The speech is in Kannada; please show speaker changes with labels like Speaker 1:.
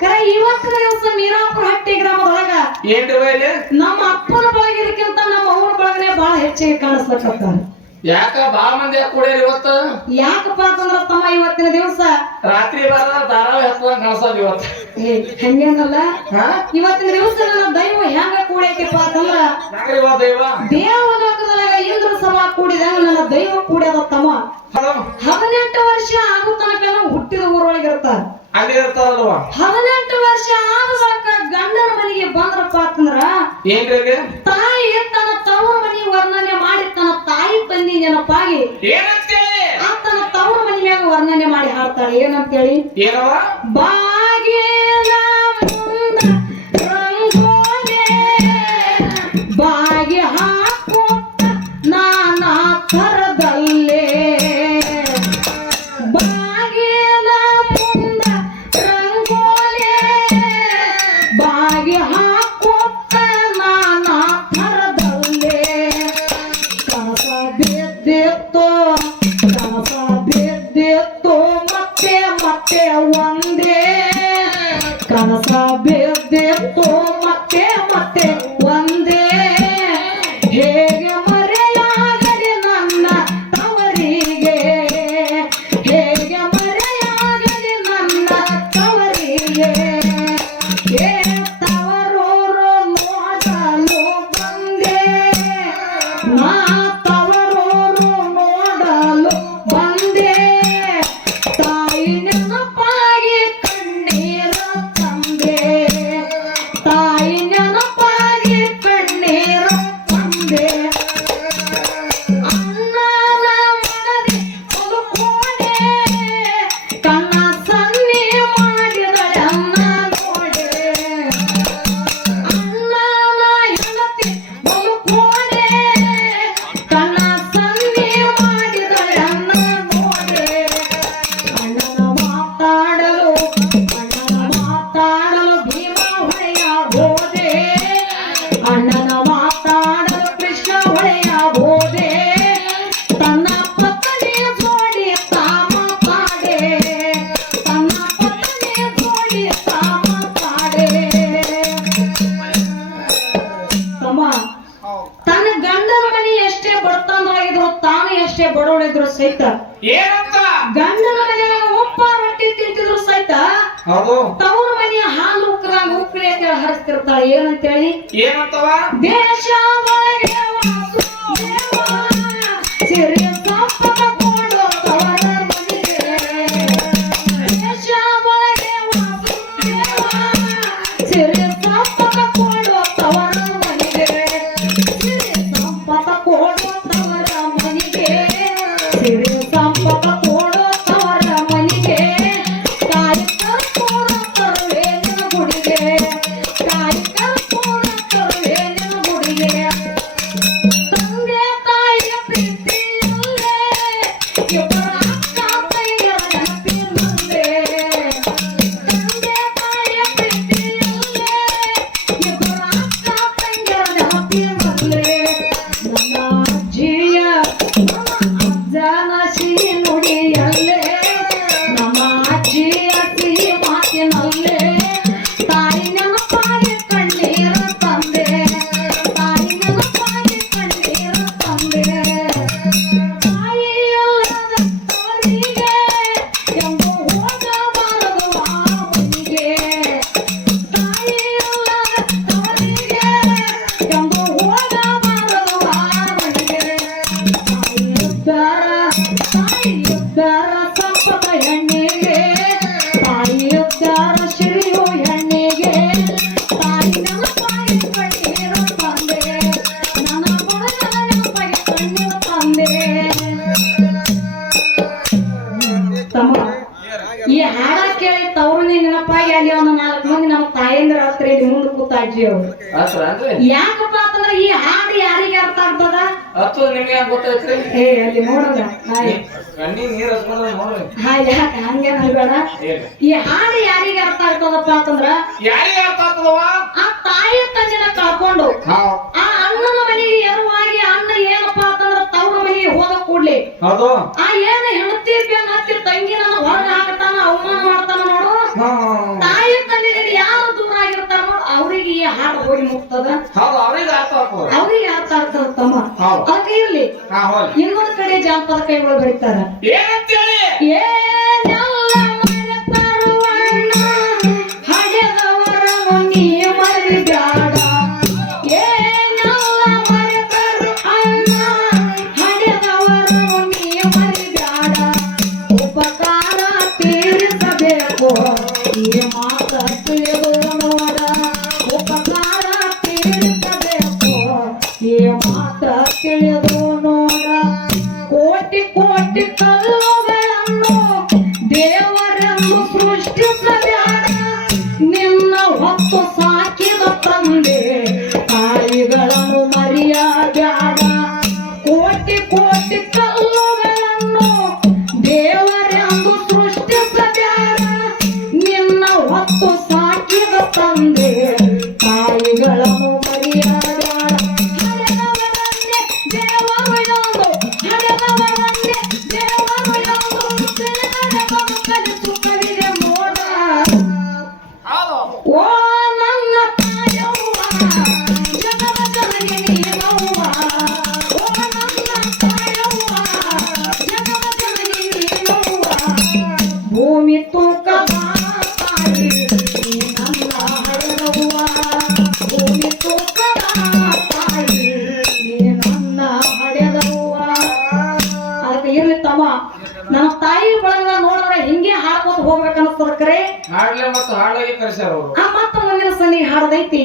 Speaker 1: ಕರೆ ಇವತ್ತ ದಿವಸ ಮೀರಾಪುರ ಹಟ್ಟಿ ಗ್ರಾಮದೊಳಗ
Speaker 2: ಏನ್ರಿ
Speaker 1: ನಮ್ಮ ಅಪ್ಪನ ಬಳಗಿದಕ್ಕಿಂತ ನಮ್ಮ ಅವ್ವನ ಬಳಗನೆ ಬಹಳ ಹೆಚ್ಚಿಗೆ ಕಾಣಿಸ್ಲಕತ್ತಾರ.
Speaker 2: ಯಾಕ ಬಾಳ ಮಂದಿ ಯಾಕೆ ಕೂಡ್ಯಾರ ಇವತ್ತು?
Speaker 1: ಯಾಕಪ್ಪ ಅಂತಂದ್ರ ತಮ್ಮ ಇವತ್ತಿನ ದಿವಸ
Speaker 2: ರಾತ್ರಿ ಬರ ಧಾರಾವಾಹಿ ಹತ್ತುವಂಗ ಕಾಣಿಸೋದು ಇವತ್ತು.
Speaker 1: ಹಂಗೇನಲ್ಲ?
Speaker 2: ಹಾ?
Speaker 1: ಇವತ್ತಿನ ದಿವಸ ನನ್ನ ದೈವ ಹೆಂಗ ಕೂಡೈತಿಪ್ಪ ಅಂತಂದ್ರ
Speaker 2: ದೈವ?
Speaker 1: ದೇವಲೋಕದೊಳಗ ಇಂದ್ರ ಸಮ ಕೂಡಿದಂಗ ನನ್ನ ದೈವ ಕೂಡ್ಯದ ತಮ್ಮ. ಹದಿನೆಂಟು ವರ್ಷ ಆಗೋ ತನಕ ಹುಟ್ಟಿದ ಊರೊಳಗೆ ಇರ್ತಾರ
Speaker 2: ಅಲ್ಲಿ ಇರ್ತಾರಲ್ವ?
Speaker 1: ಹದಿನೆಂಟು ವರ್ಷ ಆದ ಬಳಿಕ ಗಂಡನ ಮನೆಗೆ ಬಂದ್ರಪ್ಪ ಅಂತಂದ್ರ
Speaker 2: ಏನ್ರಿ
Speaker 1: ತಾಯಿ ತನ್ನ ತವರ ಮನೆ ವರ್ಣನೆ ಮಾಡಿ ತನ್ನ ತಾಯಿ ತಂದಿ ನೆನಪಾಗಿ
Speaker 2: ಏನಂತೇಳಿ?
Speaker 1: ಆ ತನ್ನ ತವರ ಮನೆ ಮ್ಯಾಗ ವರ್ಣನೆ ಮಾಡಿ ಹಾಡ್ತಾಳೆ. ಏನಂತೇಳಿ?
Speaker 2: ಏನವ?
Speaker 1: ಬಾಗಿಲ ಮುಂದ ರಂಗೋಲೆ ಬಾಗಿ ಹಾಕುತ್ತ ನಾನಾ ಥರದಲ್ಲೇ tentou ಎಷ್ಟೇ ತಾನೇ ಅಷ್ಟೇ ಎಷ್ಟೇ ಬಡವಳಿದ್ರು ಸಹಿತ.
Speaker 2: ಏನಂತ?
Speaker 1: ಗಂಡನ ಮನೆಯಾಗ ಉಪ್ಪ ರೊಟ್ಟಿ ತಿಂತಿದ್ರು ಸಹಿತ. ತವರ ಮನೆಯ ಹಾಲು ಉಕ್ಕದಾಗ ಉಕ್ಕಳಿ ಅಂತ ಹರಿಸ್ತಿರ್ತಾಳೆ. ಏನಂತೇಳಿ
Speaker 2: ಏನಂತವ?
Speaker 1: ದೇಶ yo ಕೇಳಿ ತವ್ರನೇ ನೆನಪಾಗಿ ಅಲ್ಲಿ ಒಂದು ನಾಲ್ಕು ಮಂದಿ ನಮ್ಮ ತಾಯಂದ್ರ ಹತ್ರ ಇಲ್ಲಿ ಮುಂದೆ ಕೂತ ಅಜ್ಜಿ ಅವರು ಯಾಕಪ್ಪ ಅಂತಂದ್ರೆ ಈ ಹಾಡು ಯಾರಿಗೆ ಅರ್ಥ ಆಗ್ತದ?
Speaker 2: ಹತ್ತು ನಿಮ್ಗೆ ಯಾಕೆ ಗೊತ್ತೈತ್ರಿ
Speaker 1: ಏ ಅಲ್ಲಿ ನೋಡೋಣ ಹಾಯ್. ಯಾಕೆ? ಹಂಗೆ ಅನ್ಬೇಡ. ಈ ಹಾಡು ಯಾರಿಗೆ ಅರ್ಥ ಆಗ್ತದಪ್ಪ ಅಂತಂದ್ರ
Speaker 2: ಯಾರಿಗೆ ಅರ್ಥ ಆಗ್ತದವ
Speaker 1: ಆ ತಾಯಿ ತಂದೆನ ಕಳ್ಕೊಂಡು ಆ ಅಣ್ಣನ ಮನೆಗೆ ಎರವಾಗಿ ಅಣ್ಣ ಏನಪ್ಪಾ ಅಂತಂದ್ರ ತವ್ರ ಮನೆಗೆ ಹೋದ ಕೂಡ್ಲಿ. ಆ ಹೋಗಿ
Speaker 2: ಮುಟ್ತದ ಅವ್ರಿಗೆ ಆತ
Speaker 1: ಅವ್ರಿಗೆ ಆತ ಆಗ್ತದ ತಮ್ಮ. ಅದಕ್ಕೆ ಇರ್ಲಿ. ಇನ್ನೊಂದ್ ಕಡೆ ಜಾನಪದ ಕೈಗಳು ಬರೀತಾರ. ಏ get by. ಕರೆ
Speaker 2: ಹಾಡಲೇ ಮತ್ತು ಹಾಡಾಗಿ ಕರೆಸ್ಯಾರ ಅವರು.
Speaker 1: ಆ ಮತ್ತ ಒಂದಿನ ಸನ್ನಿ ಹಾಡದೈತಿ